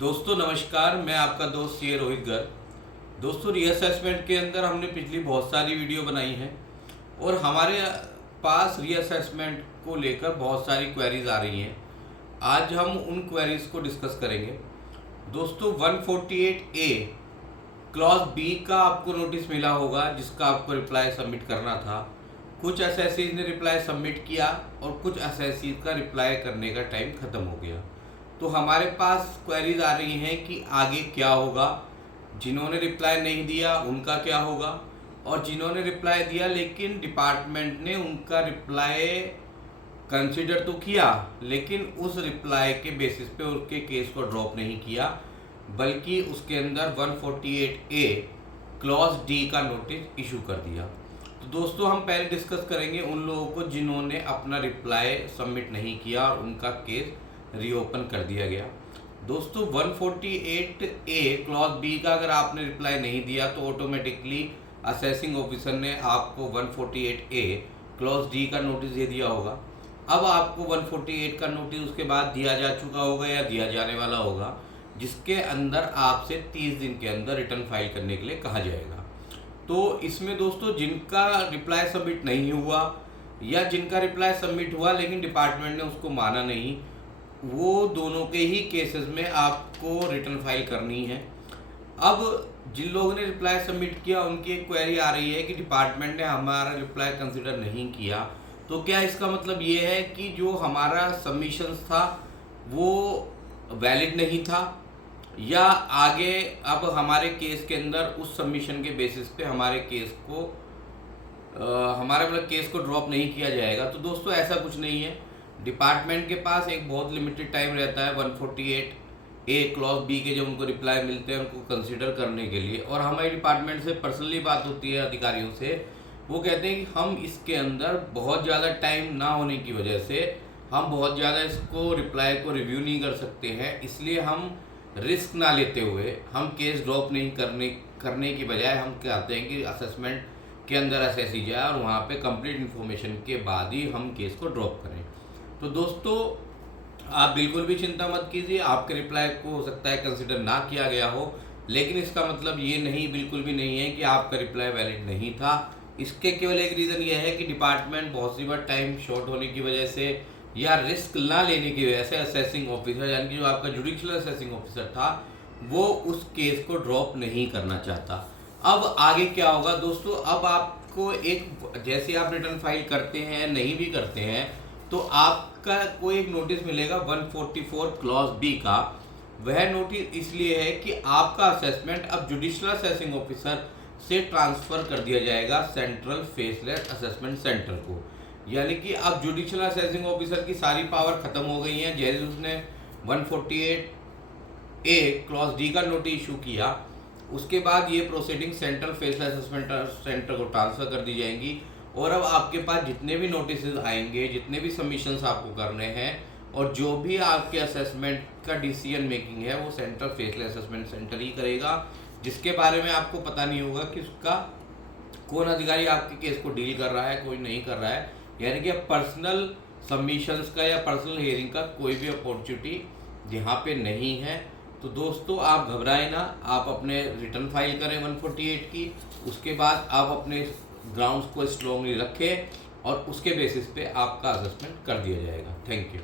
दोस्तों नमस्कार, मैं आपका दोस्त ये रोहित गर्ग। दोस्तों रीअसेसमेंट के अंदर हमने पिछली बहुत सारी वीडियो बनाई हैं और हमारे पास रीअसेसमेंट को लेकर बहुत सारी क्वेरीज आ रही हैं। आज हम उन क्वेरीज को डिस्कस करेंगे। दोस्तों 148A क्लॉज बी का आपको नोटिस मिला होगा जिसका आपको रिप्लाई सबमिट करना था। कुछ एसएससीज ने रिप्लाई सबमिट किया और कुछ एसएससीज का रिप्लाई करने का टाइम ख़त्म हो गया। तो हमारे पास क्वेरीज आ रही हैं कि आगे क्या होगा, जिन्होंने रिप्लाई नहीं दिया उनका क्या होगा, और जिन्होंने रिप्लाई दिया लेकिन डिपार्टमेंट ने उनका रिप्लाई कंसिडर तो किया लेकिन उस रिप्लाई के बेसिस पे उनके केस को ड्रॉप नहीं किया, बल्कि उसके अंदर 148A क्लॉज डी का नोटिस इशू कर दिया। तो दोस्तों हम पहले डिस्कस करेंगे उन लोगों को जिन्होंने अपना रिप्लाई सबमिट नहीं किया और उनका केस रीओपन कर दिया गया। दोस्तों 148A क्लॉज बी का अगर आपने रिप्लाई नहीं दिया तो ऑटोमेटिकली असेसिंग ऑफिसर ने आपको 148A क्लॉज डी का नोटिस दे दिया होगा। अब आपको 148 का नोटिस उसके बाद दिया जा चुका होगा या दिया जाने वाला होगा, जिसके अंदर आपसे 30 दिन के अंदर रिटर्न फाइल करने के लिए कहा जाएगा। तो इसमें दोस्तों जिनका रिप्लाई सबमिट नहीं हुआ या जिनका रिप्लाई सबमिट हुआ लेकिन डिपार्टमेंट ने उसको माना नहीं, वो दोनों के ही केसेस में आपको रिटर्न फाइल करनी है। अब जिन लोगों ने रिप्लाई सबमिट किया उनकी एक क्वेरी आ रही है कि डिपार्टमेंट ने हमारा रिप्लाई कंसिडर नहीं किया, तो क्या इसका मतलब ये है कि जो हमारा सबमिशंस था वो वैलिड नहीं था, या आगे अब हमारे केस के अंदर उस सबमिशन के बेसिस पे हमारे केस को केस को ड्रॉप नहीं किया जाएगा। तो दोस्तों ऐसा कुछ नहीं है। डिपार्टमेंट के पास एक बहुत लिमिटेड टाइम रहता है 148A क्लॉज बी के जब उनको रिप्लाई मिलते हैं उनको कंसीडर करने के लिए, और हमारे डिपार्टमेंट से पर्सनली बात होती है अधिकारियों से, वो कहते हैं कि हम इसके अंदर बहुत ज़्यादा टाइम ना होने की वजह से हम बहुत ज़्यादा इसको रिप्लाई को रिव्यू नहीं कर सकते हैं, इसलिए हम रिस्क ना लेते हुए हम केस ड्रॉप नहीं करने की बजाय हम कहते हैं कि असेसमेंट के अंदर असेस ही जाए और वहाँ पे कंप्लीट इन्फॉर्मेशन के बाद ही हम केस को ड्रॉप करें। तो दोस्तों आप बिल्कुल भी चिंता मत कीजिए, आपके रिप्लाई को हो सकता है कंसिडर ना किया गया हो, लेकिन इसका मतलब ये नहीं, बिल्कुल भी नहीं है कि आपका रिप्लाई वैलिड नहीं था। इसके केवल एक रीज़न ये है कि डिपार्टमेंट बहुत सी बार टाइम शॉर्ट होने की वजह से या रिस्क ना लेने की वजह से असेसिंग ऑफिसर यानी कि जो आपका जुडिशियल असेसिंग ऑफिसर था वो उस केस को ड्रॉप नहीं करना चाहता। अब आगे क्या होगा दोस्तों, अब आपको एक जैसे आप रिटर्न फाइल करते हैं नहीं भी करते हैं तो आपका कोई एक नोटिस मिलेगा 144 क्लॉज बी का। वह नोटिस इसलिए है कि आपका असेसमेंट अब जुडिशियल असेसिंग ऑफिसर से ट्रांसफ़र कर दिया जाएगा सेंट्रल फेसलेस असेसमेंट सेंटर को, यानी कि अब जुडिशियल असेसिंग ऑफिसर की सारी पावर ख़त्म हो गई है। जैसे उसने 148A क्लॉज डी का नोटिस इशू किया उसके बाद ये proceeding central faceless assessment centre को ट्रांसफ़र कर दी जाएंगी, और अब आपके पास जितने भी नोटिस आएंगे, जितने भी सबमिशंस आपको करने हैं और जो भी आपके असेसमेंट का डिसीजन मेकिंग है वो सेंट्रल फेसलेस असेसमेंट सेंटर ही करेगा, जिसके बारे में आपको पता नहीं होगा कि उसका कौन अधिकारी आपके केस को डील कर रहा है, कोई नहीं कर रहा है। यानी कि पर्सनल सबमिशंस का या पर्सनल हियरिंग का कोई भी अपॉर्चुनिटी यहाँ पे नहीं है। तो दोस्तों आप घबराएं ना, आप अपने रिटर्न फाइल करें 148 की, उसके बाद आप अपने ग्राउंड्स को स्ट्रॉन्गली रखें और उसके बेसिस पे आपका असेसमेंट कर दिया जाएगा। Thank you.